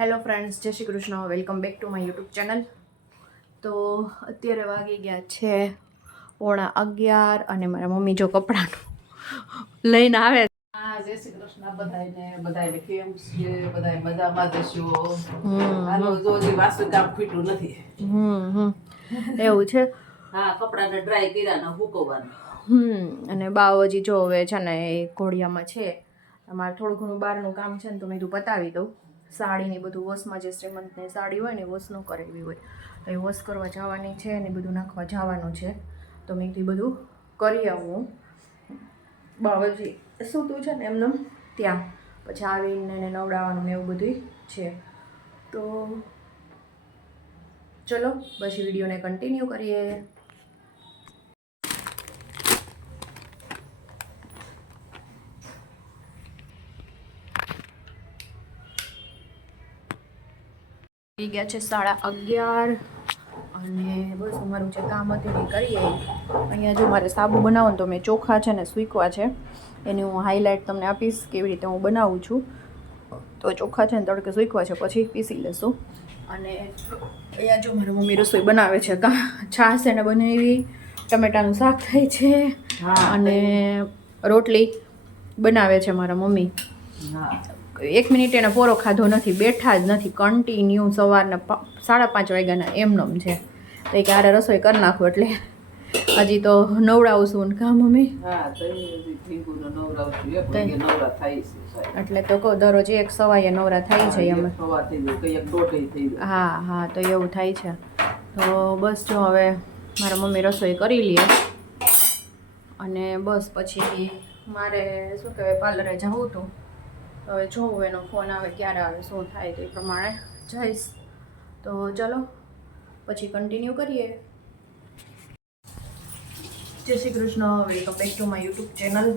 Hello friends જય Shri Krishna. Welcome back to my YouTube channel તો અત્યારે વાગી ગયા છે પોણા અગિયાર અને મારા મમ્મી જો કપડાનું લઈને આવે જય શ્રી કૃષ્ણ. બધાયને બધાને કેમ છે? બધાય મજામાં જશો હાલો જો હજી વાસુ કામ ફીટું નથી. હમ હમ. એવું છે? હા કપડાને ડ્રાય કર્યા હુકવવાના. હમ અને બાવ હજી જો હવે છે ને એ ઘોડિયામાં છે. અમારે થોડું ઘણું બહારનું કામ છે ને તો મેં તું પતાવી દઉં. સાડીને બધું વોશમાં જે શ્રીમંતને સાડી હોય ને એ વોશ ન કરેવી હોય. તો એ વોશ કરવા જવાની છે ને બધું નાખવા જવાનું છે. તો મેં કીધું બધું કરી આવું બાવજી સૂતું છે ને એમને ત્યાં. પછી આવીને એને નવડાવવાનું ને એવું બધું છે. તો ચલો પછી વિડીયોને કન્ટિન્યુ કરીએ. થઈ ગયા છે સાડા અગિયાર અને બસ અમારું જે કામ હતું એ કરીએ. અહીંયા જો મારે સાબુ બનાવો તો મેં ચોખા છે ને સૂકવા છે. એની હું હાઇલાઇટ તમને આપીશ કેવી રીતે હું બનાવું છું. તો ચોખા છે ને તડકે સૂકવા છે પછી પીસી લેશું. અને અહીંયા જો મારી મમ્મી રસોઈ બનાવે છે કા છાશ એને બનાવી ટમેટાનું શાક થાય છે અને રોટલી બનાવે છે મારા મમ્મી. હા. એક મિનિટ એને પોરો ખાધો નથી બેઠા જ નથી કન્ટિન્યુ સવારના સાડા પાંચ વાગ્યાના એમનેમ છે. તો એ ક્યારે રસોઈ કરી નાખું એટલે હજી તો નવડાવશું ને કા મમ્મી. એટલે તો કહું દરરોજ એક સવાએ નવરા થાય છે જાય હા હા તો એવું થાય છે. તો બસ જો હવે મારા મમ્મી રસોઈ કરી લે. અને બસ પછી મારે શું કહેવાય પાર્લરે જવું હતું. તો હવે જોવું એનો ફોન આવે ક્યારે આવે શું થાય તે પ્રમાણે જઈશ. તો ચલો પછી કન્ટિન્યુ કરીએ. જય Shri Krishna welcome back to my YouTube channel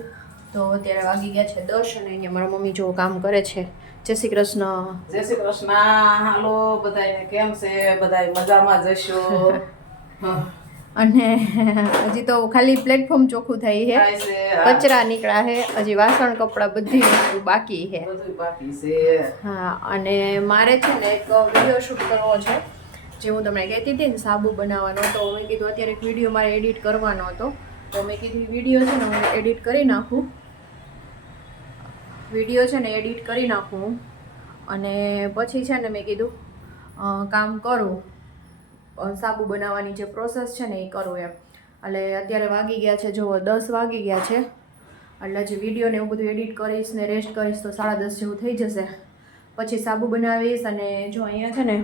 તો અત્યારે વાગી ગયા છે દસ અને અહીંયા મારા મમ્મી જો કામ કરે છે. જય શ્રી કૃષ્ણ. જય શ્રી કૃષ્ણ. હાલો બધાયને કેમ છે? બધાય મજામાં જશો હા, અને હજી તો ખાલી પ્લેટફોર્મ ચોખ્ખું થઈ છે. થાય છે કચરા નીકળ્યા છે હજી વાસણ કપડાં બધી વસ્તુ બાકી છે. હા અને મારે છે ને એક વીડિયો શૂટ કરવો છે જે હું તમને કહેતી હતી ને સાબુ બનાવવાનો તો મેં કીધું અત્યારે એક વીડિયો મારે એડિટ કરવાનો હતો. તો મેં કીધું વીડિયો છે ને હું એડિટ કરી નાખું. વીડિયો છે ને એડિટ કરી નાખું. અને પછી છે ને મેં કીધું કામ કરું. સાબુ બનાવવાની જે પ્રોસેસ છે ને એ કરું એમ. એટલે અત્યારે વાગી ગયા છે, જુઓ, દસ વાગી ગયા છે. એટલે જે વિડીયોને એવું બધું એડિટ કરીશ ને રેસ્ટ કરીશ તો સાડા દસ જેવું થઈ જશે. પછી સાબુ બનાવીશ અને જો અહીંયા છે ને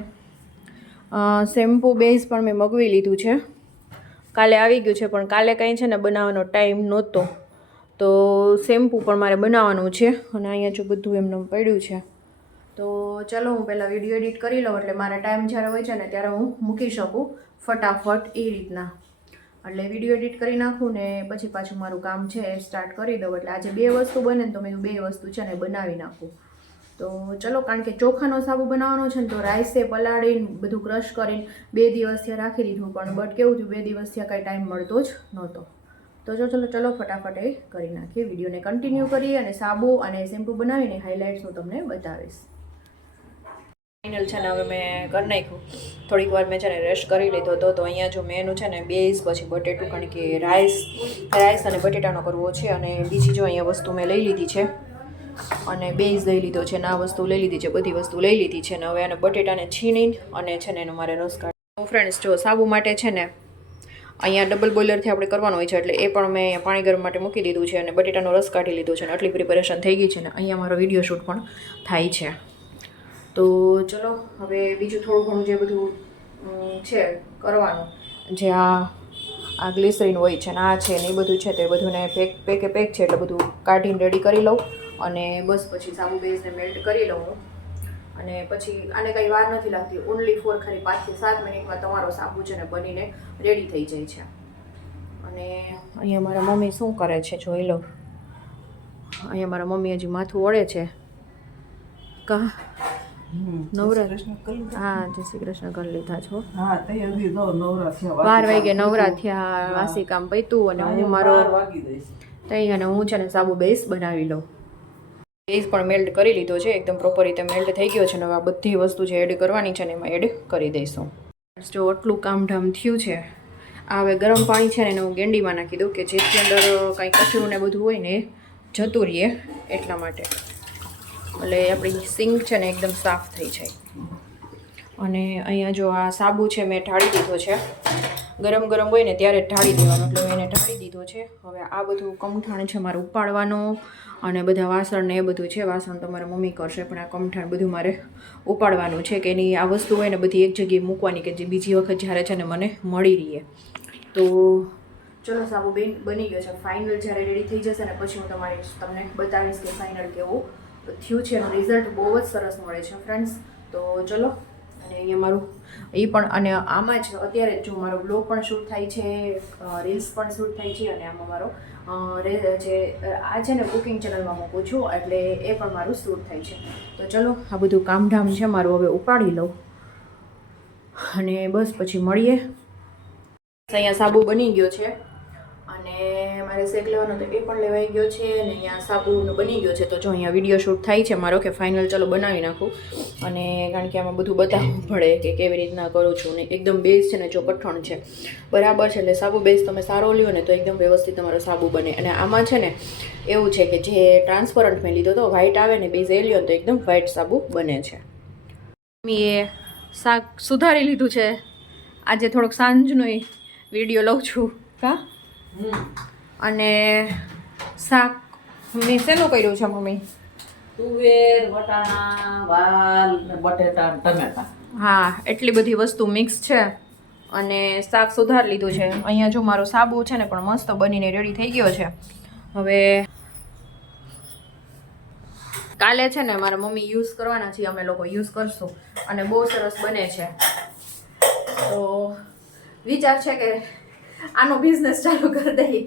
શેમ્પુ બેઝ પણ મેં મગવી લીધું છે. કાલે આવી ગયું છે, પણ કાલે કંઈ છે ને બનાવવાનો ટાઈમ નહોતો. તો શેમ્પુ પણ મારે બનાવવાનું છે અને અહીંયા જો બધું એમનું પડ્યું છે. તો ચલો હું પહેલાં વીડિયો એડિટ કરી લઉં એટલે મારે ટાઈમ જ્યારે હોય છે ને ત્યારે હું મૂકી શકું ફટાફટ એ રીતના. એટલે વીડિયો એડિટ કરી નાખું ને પછી પાછું મારું કામ છે એ સ્ટાર્ટ કરી દઉં. એટલે આજે બે વસ્તુ બને ને તો મેં બે વસ્તુ છે ને બનાવી નાખું. તો ચલો કારણ કે ચોખાનો સાબુ બનાવવાનો છે ને તો રાઈસે પલાળીને બધું ક્રશ કરીને બે દિવસથી રાખી દીધું પણ બટ કેવું થયું, બે દિવસથી કાંઈ ટાઈમ મળતો જ નહોતો. તો જો ચલો ચલો ફટાફટ એ કરી નાખીએ. વિડીયોને કન્ટિન્યુ કરીએ અને સાબુ અને શેમ્પુ બનાવીને હાઇલાઇટ્સ હું તમને બતાવીશ. ફાઇનલ છે ને હવે મેં કરી નાખ્યું. થોડીક વાર મેં છે ને રેસ્ટ કરી લીધો હતો. તો અહીંયા જો મેનું છે ને બેઝ, પછી બટેટું કારણ કે રાઈસ રાઈસ અને બટેટાનો કરવો છે. અને બીજી જો અહીંયા વસ્તુ મેં લઈ લીધી છે. અને બેઝ લઈ લીધો છે ને આ વસ્તુ લઈ લીધી છે, બધી વસ્તુ લઈ લીધી છે ને હવે આને બટેટાને છીણીને અને છે ને એનો મારે રસ કાઢ ફ્રેન્ડ્સ જો સાબુ માટે છે ને અહીંયા ડબલ બોઇલરથી આપણે કરવાનું હોય છે, એટલે એ પણ મેં પાણી ગરમ માટે મૂકી દીધું છે અને બટેટાનો રસ કાઢી લીધો છે અને આટલી પ્રિપેરેશન થઈ ગઈ છે ને અહીંયા મારો વીડિયો શૂટ પણ થાય છે. તો ચલો, હવે બીજું થોડું ઘણું જે બધું છે, કરવાનું. જે આ આ ગ્લિસરીન હોય છે ને આ છે ને એ બધું છે તો એ બધુંને પેક, પેકે, પેક છે એટલે બધું કાઢીને રેડી કરી લઉં અને બસ પછી સાબુ બેઝને મેલ્ટ કરી લઉં અને પછી આને કંઈ વાર નથી લાગતી ઓનલી ફોર ખાલી પાંચથી સાત મિનિટમાં તમારો સાબુ છે ને બનીને રેડી થઈ જાય છે. અને અહીંયા મારા મમ્મી શું કરે છે જોઈ લો. અહીંયા મારા મમ્મી હજી માથું ઓળે છે. કા. નવરા. હા જય શ્રી કૃષ્ણ કરી લીધા છો? બાર વાગે નવરા થયા વાસી કામ પૈતું અને હું મારો. તઈ અને હું છે ને સાબુ બેસ બનાવી લઉં. બેઝ પણ મેલ્ટ કરી લીધો છે એકદમ પ્રોપર રીતે મેલ્ટ થઈ ગયો છે ને આ બધી વસ્તુ જે એડ કરવાની છે ને એમાં એડ કરી દઈશું. જો આટલું કામધામ થયું છે આ હવે ગરમ પાણી છે ને એને હું ગેંડીમાં નાખી દઉં કે જેથી અંદર કાંઈ કચરું ને બધું હોય ને જતું રહીએ એટલા માટે. એટલે આપણી સિંક છે ને એકદમ સાફ થઈ જાય. અને અહીંયા જો આ સાબુ છે મેં ઢાળી દીધો છે. ગરમ ગરમ હોય ને ત્યારે ઢાળી દેવાનો, એટલે મેં એને ઢાળી દીધો છે. હવે આ બધું કમઠાણ છે મારે ઉપાડવાનું અને બધા વાસણ ને એ બધું છે, વાસણ તો મારા મમ્મી કરશે, પણ આ કમઠાણ બધું મારે ઉપાડવાનું છે કે એની આ વસ્તુ હોય ને બધી એક જગ્યાએ મૂકવાની કે જે બીજી વખત જ્યારે છે ને મને મળી રહીએ તો ચલો સાબુ બેન બની ગયો છે. ફાઇનલ જ્યારે રેડી થઈ જશે ને પછી હું તમારી તમને બતાવીશ કે ફાઇનલ કેવું થયું છે એનું રિઝલ્ટ બહુ જ સરસ મળે છે ફ્રેન્ડ્સ તો ચલો, અને અહીંયા મારું એ પણ, અને આમાં જ અત્યારે જો મારો બ્લોગ પણ શૂટ થાય છે રીલ્સ પણ શૂટ થાય છે, અને આમાં મારો જે, આ છે ને કુકિંગ ચેનલમાં મૂકું છું, એટલે એ પણ મારું શૂટ થાય છે. તો ચલો, આ બધું કામધામ છે, મારું હવે ઉપાડી લઉં. અને બસ પછી મળીએ. અહીંયા સાબુ બની ગયો છે. અને મારે શેક લેવાનો તો એ પણ લેવાઈ ગયો છે અને અહીંયા સાબુ બની ગયો છે. તો જો અહીંયા વીડિયો શૂટ થાય છે મારો કે ફાઇનલ ચલો બનાવી નાખું. અને કારણ કે આમાં બધું બતાવવું પડે કે કેવી રીતના કરું છું ને એકદમ બેઝ છે ને જો કઠણ છે. બરાબર છે, એટલે સાબુ બેઝ તમે સારો લ્યો ને તો એકદમ વ્યવસ્થિત તમારો સાબુ બને. અને આમાં છે ને એવું છે કે જે ટ્રાન્સપરન્ટ મેં લીધો તો વ્હાઇટ આવે ને બેઝ એ લ્યો તો એકદમ વ્હાઇટ સાબુ બને છે. મેં શાક સુધારી લીધું છે. આજે થોડોક સાંજનો વીડિયો લઉં છું. કા? અને શાક મેં શેનું કર્યું છે મમ્મી? તુવેર વટાણા વાલ બટેટા ટમેટા. હા એટલી બધી વસ્તુ મિક્સ છે. અને શાક સુધાર લીધું છે. અહીંયા જો મારો સાબુ છે ને પણ મસ્ત બનીને રેડી થઈ ગયો છે. હવે કાલે છે ને મારા મમ્મી યુઝ કરવાના છીએ અમે લોકો યુઝ કરશું. અને બહુ સરસ બને છે. તો વિચાર છે કે આનો બિઝનેસ ચાલુ કરી દઈએ.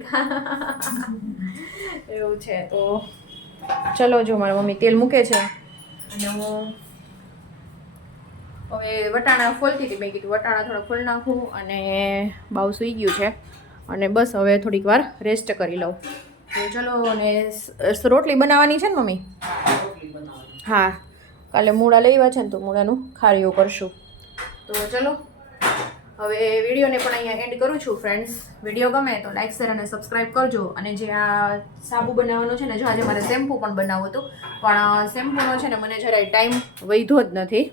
એવું છે, તો ચલો જો, મારા મમ્મી તેલ મૂકે છે. અને હું હવે વટાણા ફોલતી હતી, મેં કીધું વટાણા થોડા ફોલ નાખું અને બાવ સૂઈ ગયું છે. અને બસ હવે થોડીક વાર રેસ્ટ કરી લઉં. તો ચલો, અને રોટલી બનાવવાની છે ને મમ્મી? હા, કાલે મૂળા લેવા છે ને, તો મૂળાનું ખારીઓ કરશું. તો ચલો હવે વિડીયોને પણ અહીંયા એન્ડ કરું છું ફ્રેન્ડ્સ વીડિયો ગમે તો લાઇક શેર અને સબસ્ક્રાઈબ કરજો. અને જે આ સાબુ બનાવવાનો છે ને, જો આજે મારે શેમ્પૂ પણ બનાવવું હતું, પણ શેમ્પૂનો છે ને મને જરાય ટાઈમ વૈધો જ નથી.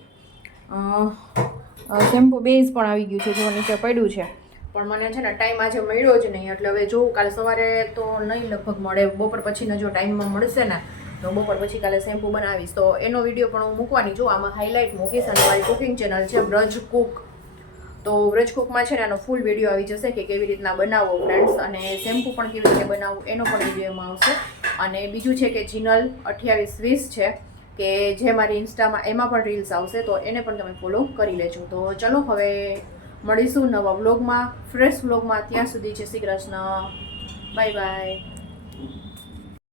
શેમ્પૂ બેઝ પણ આવી ગયું છે જો નીચે પડ્યું છે. પણ મને છે ને ટાઈમ આજે મળ્યો જ નહીં, એટલે હવે જોઉં કાલે સવારે તો નહીં લગભગ મળે, બપોર પછીનો જો ટાઈમમાં મળશે ને, તો બપોર પછી કાલે શેમ્પૂ બનાવીશ. તો એનો વીડિયો પણ હું મૂકવાની છું. આમાં હાઇલાઇટ મૂકીશ અને મારી કુકિંગ ચેનલ છે, બ્રજ કુક તો વ્રજકુકમાં છે ને આનો ફૂલ વીડિયો આવી જશે કે કેવી રીતના બનાવવો ફ્રેન્ડ્સ અને શેમ્પૂ પણ કેવી રીતે બનાવવું એનો પણ વિડીયોમાં આવશે. અને બીજું છે કે જીનલ અઠ્યાવીસ વીસ છે, કે જે મારી ઇન્સ્ટામાં એમાં પણ રીલ્સ આવશે, તો એને પણ તમે ફોલો કરી લેજો. તો ચલો હવે મળીશું નવા વ્લોગમાં ફ્રેશ વ્લોગમાં ત્યાં સુધી જય શ્રી કૃષ્ણ. Bye bye